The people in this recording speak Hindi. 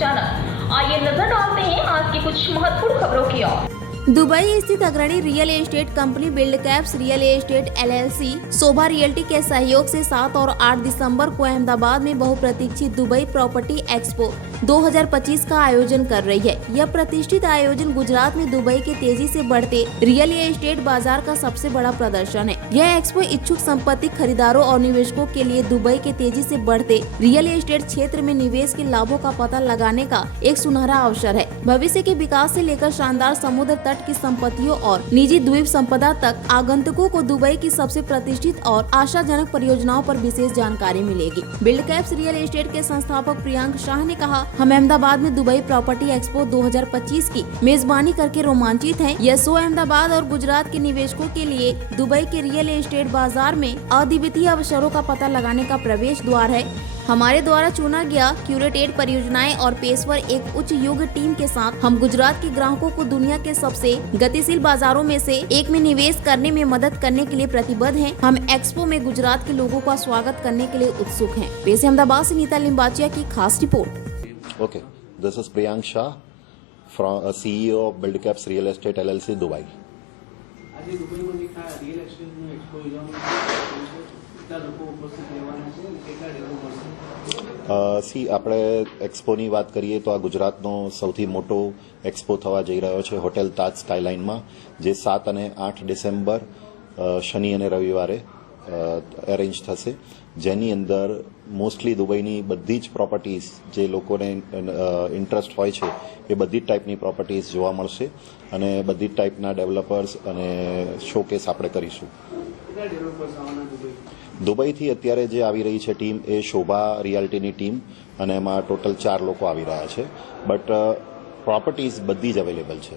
अचानक। आइए नजर डालते हैं आज की कुछ महत्वपूर्ण खबरों की ओर। दुबई स्थित अग्रणी real estate company Buildcaps real estate LLC Sobha Realty के सहयोग से 7 और 8 दिसंबर को अहमदाबाद में बहुप्रतीक्षित दुबई प्रॉपर्टी एक्सपो 2025 का आयोजन कर रही है। यह प्रतिष्ठित आयोजन गुजरात में दुबई के तेजी से बढ़ते रियल एस्टेट बाजार का सबसे बड़ा प्रदर्शन है। यह एक्सपो इच्छुक संपत्ति खरीदारों और निवेशकों के लिए दुबई के तेजी से बढ़ते रियल एस्टेट क्षेत्र में निवेश के लाभों का पता लगाने का एक सुनहरा अवसर है। भविष्य के विकास से लेकर शानदार समुद्र तट की संपत्तियों और निजी द्वीप संपदा तक आगंतुकों को दुबई की सबसे प्रतिष्ठित और आशाजनक परियोजनाओं पर विशेष जानकारी मिलेगी। बिल्डकैप्स रियल एस्टेट के संस्थापक प्रियांक शाह ने कहा, हम अहमदाबाद में दुबई प्रॉपर्टी एक्सपो 2025 की मेजबानी करके रोमांचित हैं। यह शो अहमदाबाद और गुजरात के निवेशकों के लिए दुबई के रियल एस्टेट बाजार में अद्वितीय अवसरों का पता लगाने का प्रवेश द्वार है। हमारे द्वारा चुना गया क्यूरेटेड परियोजनाएं और पेशवर एक उच्च योग्य टीम के साथ हम गुजरात के ग्राहकों को दुनिया के सबसे गतिशील बाजारों में से एक में निवेश करने में मदद करने के लिए प्रतिबद्ध हैं। हम एक्सपो में गुजरात के लोगों का स्वागत करने के लिए उत्सुक हैं। पेश अहमदाबाद से नीता लिम्बाचिया की खास report. Okay, this is Priyank Shah, from CEO of Buildcaps Real Estate LLC, Dubai. આજે દુબઈમાં રિયલ એસ્ટેટનું એક્સપો યોજવામાં કેટલા લોકો ઉપસ્થિત રહેવાના છે અને કેટલા ડેવલપર્સ સી આપણે એક્સપોની વાત કરીએ તો આ ગુજરાતનો સૌથી મોટો એક્સપો થવા જઈ રહ્યો છે હોટેલ તાજ સ્કાયલાઇનમાં, જે 7 અને 8 ડિસેમ્બર શનિ અને રવિવારે એરેન્જ થશે, જેની અંદર મોસ્ટલી દુબઈની બધી જ પ્રોપર્ટીઝ જે લોકોને ઇન્ટરેસ્ટ હોય છે એ બધી જ ટાઈપની પ્રોપર્ટીઝ જોવા મળશે અને બધી જ ટાઈપના ડેવલપર્સ અને શોકેસ આપણે કરીશું. કેટલા ડેવલપર્સ આવવાના દુબઈ? દુબઈથી અત્યારે જે આવી રહી છે ટીમ એ શોભા રિયાલ્ટીની ટીમ અને એમાં ટોટલ 4 લોકો આવી રહ્યા છે, બટ પ્રોપર્ટીઝ બધી જ અવેલેબલ છે.